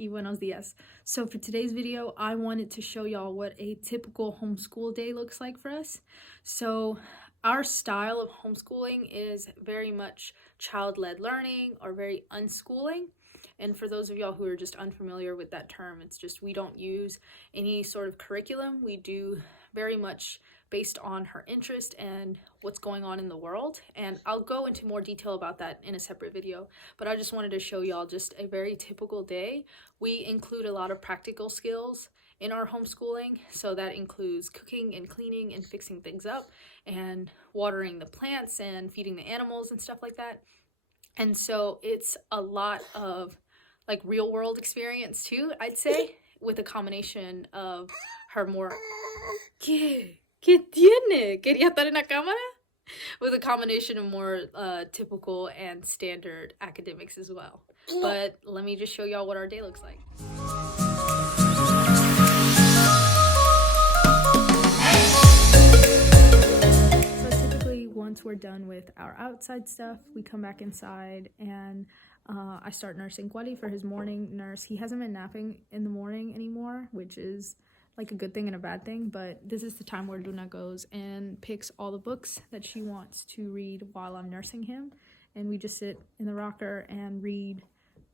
y buenos dias. So for today's video, I wanted to show y'all what a typical homeschool day looks like for us. So our style of homeschooling is very much child-led learning or very unschooling. And for those of y'all who are just unfamiliar with that term, it's just we don't use any sort of curriculum. We do very much based on her interest and what's going on in the world. And I'll go into more detail about that in a separate video, but I just wanted to show y'all just a very typical day. We include a lot of practical skills in our homeschooling, so that includes cooking and cleaning and fixing things up and watering the plants and feeding the animals and stuff like that. And so it's a lot of like real world experience too, I'd say, with a combination of her more ¿Qué tiene? ¿Quería estar en la cámara? With a combination of more typical and standard academics as well. But let me just show y'all what our day looks like. So typically once we're done with our outside stuff, we come back inside and I start nursing Piyalli for his morning nurse. He hasn't been napping in the morning anymore, which is like a good thing and a bad thing, but this is the time where Luna goes and picks all the books that she wants to read while I'm nursing him, and we just sit in the rocker and read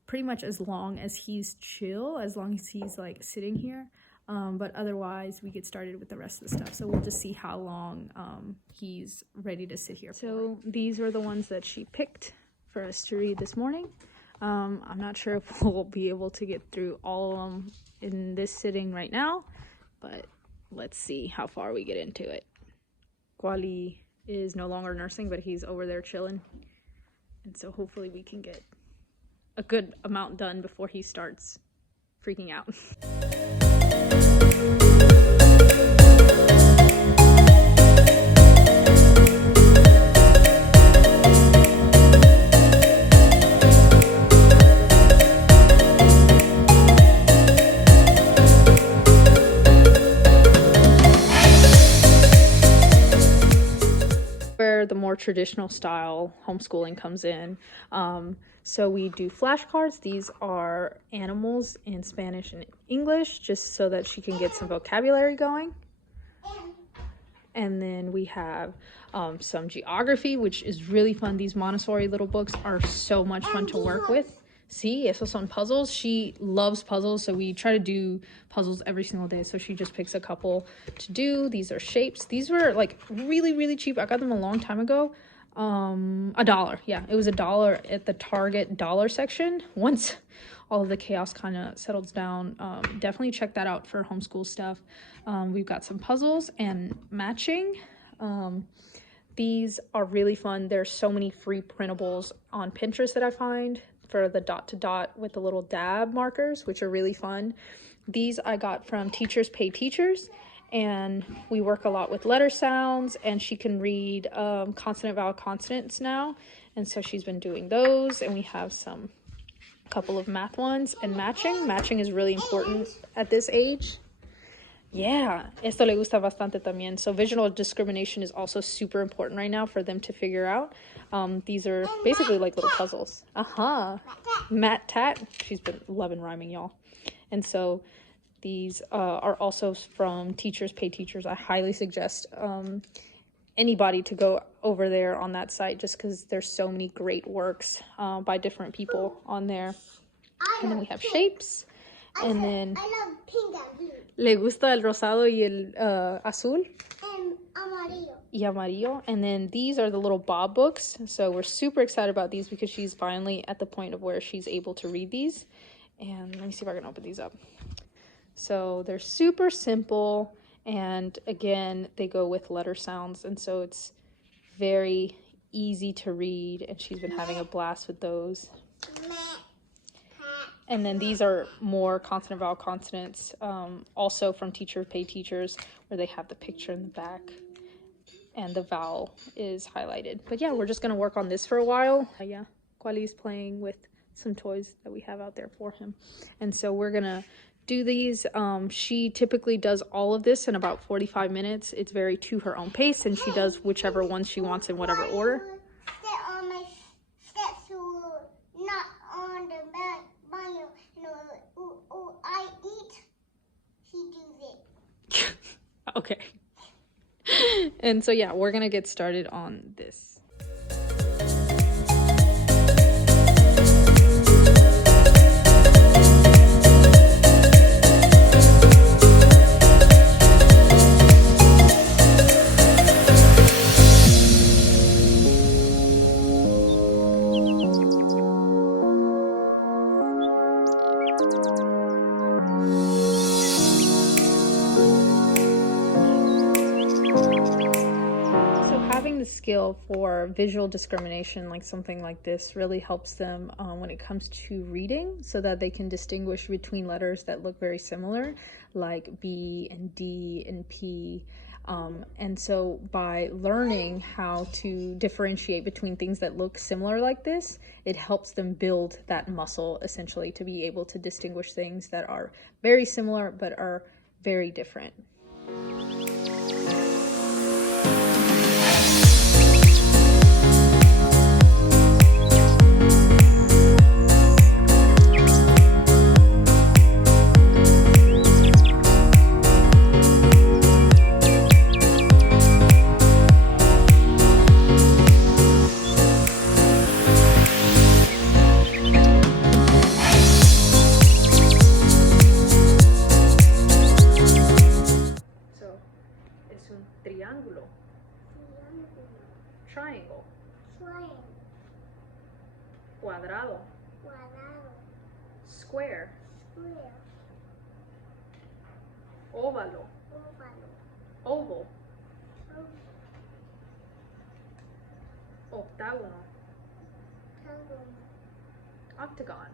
pretty much as long as he's chill, as long as he's like sitting here, but otherwise we get started with the rest of the stuff. So we'll just see how long he's ready to sit here for. So these were the ones that she picked for us to read this morning. I'm not sure if we'll be able to get through all of them in this sitting right now, but let's see how far we get into it. Piyalli is no longer nursing, but he's over there chilling. And so hopefully we can get a good amount done before he starts freaking out. The more traditional style homeschooling comes in. So we do flashcards. These are animals in Spanish and English, just so that she can get some vocabulary going. And then we have some geography, which is really fun. These Montessori little books are so much fun to work with. See, esos son puzzles. She loves puzzles, so we try to do puzzles every single day. So she just picks a couple to do. These are shapes. These were like really cheap. I got them a long time ago. $1. Yeah, it was $1 at the Target dollar section. Once all of the chaos kind of settles down, definitely check that out for homeschool stuff. We've got some puzzles and matching. These are really fun. There's so many free printables on Pinterest that I find for the dot to dot with the little dab markers, which are really fun. These I got from Teachers Pay Teachers, and we work a lot with letter sounds, and she can read consonant vowel consonants now, and so she's been doing those. And we have a couple of math ones, and matching is really important at this age. Yeah, esto le gusta bastante también. So visual discrimination is also super important right now for them to figure out. These are basically like little puzzles. Mat tat. She's been loving rhyming, y'all. And so these are also from Teachers Pay Teachers. I highly suggest anybody to go over there on that site, just because there's so many great works by different people on there. And then we have shapes. And then I love pink and blue. Le gusta el rosado y el azul. And amarillo. Y amarillo. And then these are the little Bob books. So we're super excited about these because she's finally at the point of where she's able to read these. And let me see if I can open these up. So they're super simple. And again, they go with letter sounds. And so it's very easy to read. And she's been having a blast with those. And then these are more consonant vowel consonants, also from Teachers Pay Teachers, where they have the picture in the back and the vowel is highlighted. But yeah, we're just going to work on this for a while. Yeah, Piyalli's playing with some toys that we have out there for him. And so we're going to do these. She typically does all of this in about 45 minutes. It's very to her own pace, and she does whichever ones she wants in whatever order. Sit on my steps, not on the bed. Okay. And so yeah, we're gonna get started on this. Skill for visual discrimination, like something like this, really helps them when it comes to reading, so that they can distinguish between letters that look very similar, like B and D and P. And so by learning how to differentiate between things that look similar like this, it helps them build that muscle, essentially, to be able to distinguish things that are very similar but are very different. Triangle. Cuadrado. Square. Óvalo. Oval. Octágono. Octagon.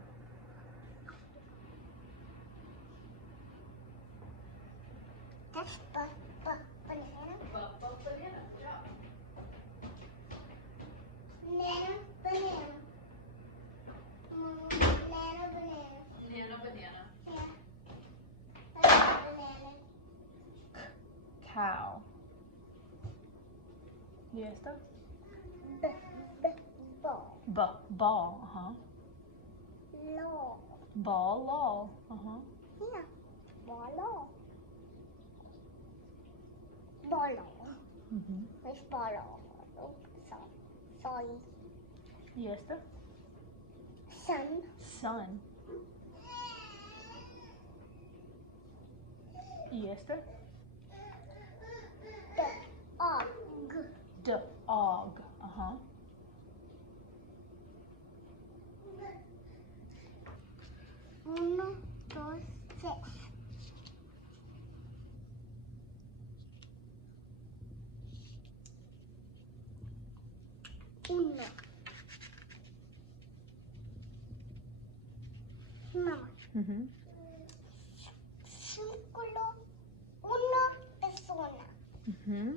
That's banana. Banana. Yeah. Banana. Banana. Yeah. Banana. Cow. ¿Y esta? Ball. Ball. Uh-huh. Law. Ball. Law. Uh-huh. Yeah. Ball. Ball. Mm-hmm. Which ball? Sorry. ¿Y esta? Sun. Sun. ¿Y esta? Dog. Uh-huh. Uno, dos, tres. Uno. No. Mm-hmm. Círculo. Una persona. Mm-hmm.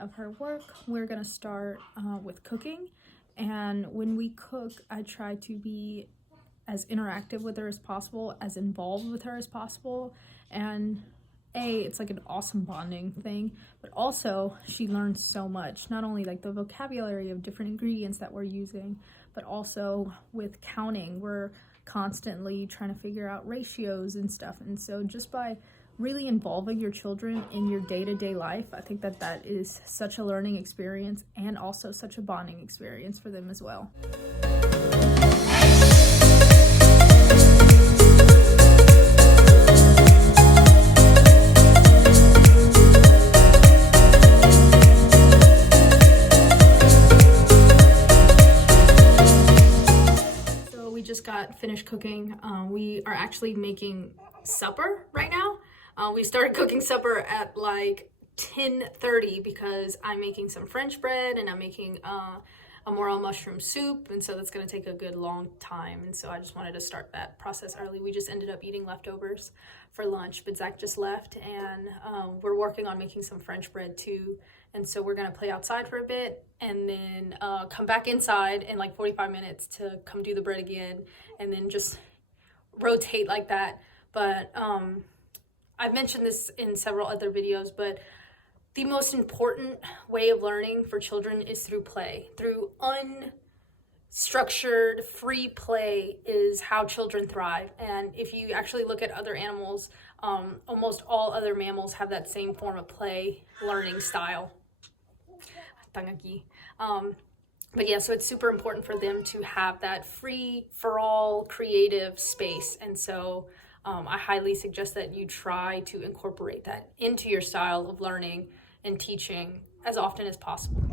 Of her work, we're gonna start with cooking. And when we cook, I try to be as interactive with her as possible, as involved with her as possible. And it's like an awesome bonding thing, but also she learns so much, not only like the vocabulary of different ingredients that we're using, but also with counting. We're constantly trying to figure out ratios and stuff. And so just by really involving your children in your day-to-day life, I think that that is such a learning experience and also such a bonding experience for them as well. So we just got got finished cooking. We are actually making supper right now. We started cooking supper at like 10:30 because I'm making some French bread and I'm making a morel mushroom soup, and so that's going to take a good long time, and so I just wanted to start that process early. We just ended up eating leftovers for lunch, but Zach just left, and we're working on making some French bread too, and so we're going to play outside for a bit and then come back inside in like 45 minutes to come do the bread again, and then just rotate like that. But I've mentioned this in several other videos, but the most important way of learning for children is through play. Through unstructured, free play is how children thrive. And if you actually look at other animals, almost all other mammals have that same form of play learning style. But yeah, so it's super important for them to have that free for all creative space. And so I highly suggest that you try to incorporate that into your style of learning and teaching as often as possible.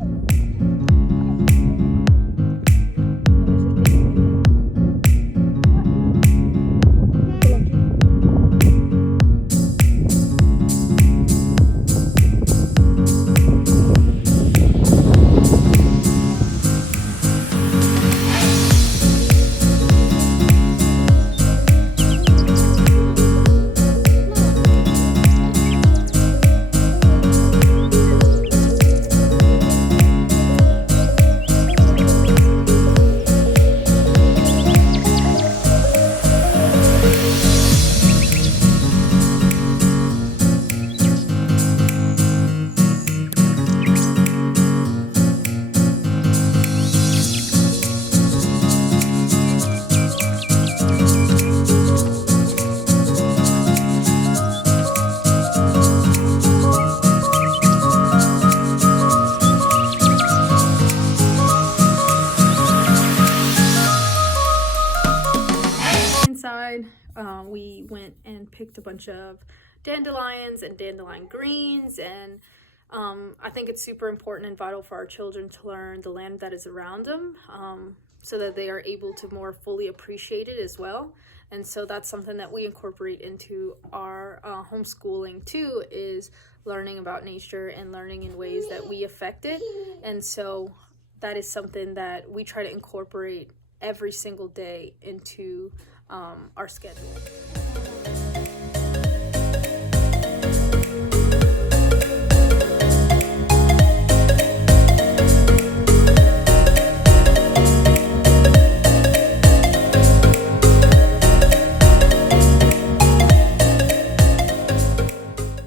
We went and picked a bunch of dandelions and dandelion greens, and I think it's super important and vital for our children to learn the land that is around them, so that they are able to more fully appreciate it as well. And so that's something that we incorporate into our homeschooling too, is learning about nature and learning in ways that we affect it. And so that is something that we try to incorporate every single day into our schedule.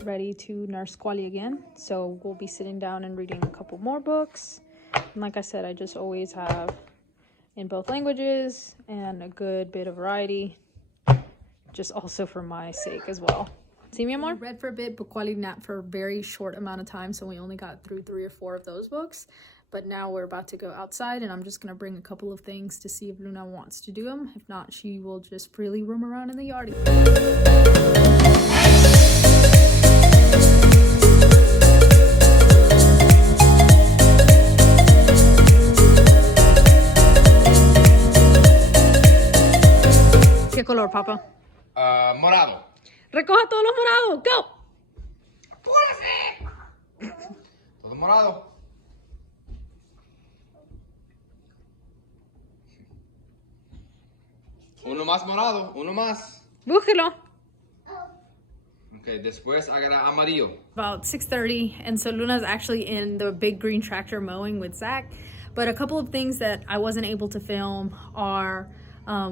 Ready to nurse Quali again, so we'll be sitting down and reading a couple more books. And like I said, I just always have in both languages and a good bit of variety, just also for my sake as well. See, mi amor? We read for a bit, but Quali napped for a very short amount of time, so we only got through 3 or 4 of those books. But now we're about to go outside, and I'm just gonna bring a couple of things to see if Luna wants to do them. If not, she will just freely roam around in the yard. ¿Qué color, papá? Morado. Recoja todos los morados. Go. ¡Apúrese! Todo morado. Uno más morado, uno más. Búsquelo. Okay, después agarra amarillo. About 6:30, and so Luna's actually in the big green tractor mowing with Zach. But a couple of things that I wasn't able to film are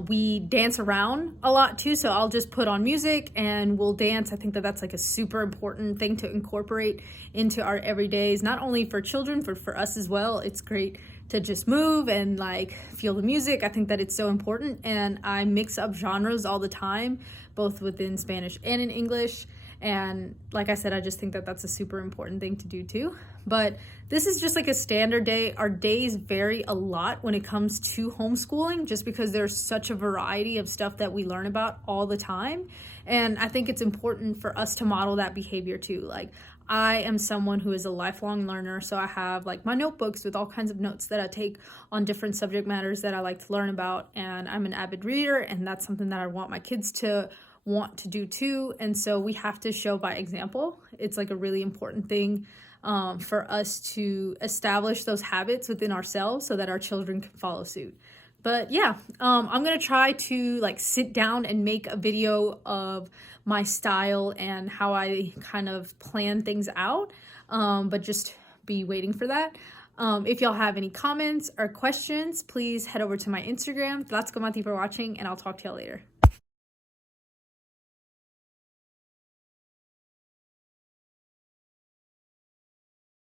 we dance around a lot too, so I'll just put on music and we'll dance. I think that that's like a super important thing to incorporate into our everydays, not only for children, but for us as well. It's great to just move and like feel the music. I think that it's so important, and I mix up genres all the time, both within Spanish and in English. And like I said, I just think that that's a super important thing to do too. But this is just like a standard day. Our days vary a lot when it comes to homeschooling, just because there's such a variety of stuff that we learn about all the time. And I think it's important for us to model that behavior too. Like, I am someone who is a lifelong learner, so I have like my notebooks with all kinds of notes that I take on different subject matters that I like to learn about, and I'm an avid reader, and that's something that I want my kids to want to do too. And so we have to show by example. It's like a really important thing for us to establish those habits within ourselves so that our children can follow suit. But yeah, I'm gonna try to like sit down and make a video of my style and how I kind of plan things out, but just be waiting for that. If y'all have any comments or questions, please head over to my Instagram. That's for watching, and I'll talk to y'all later.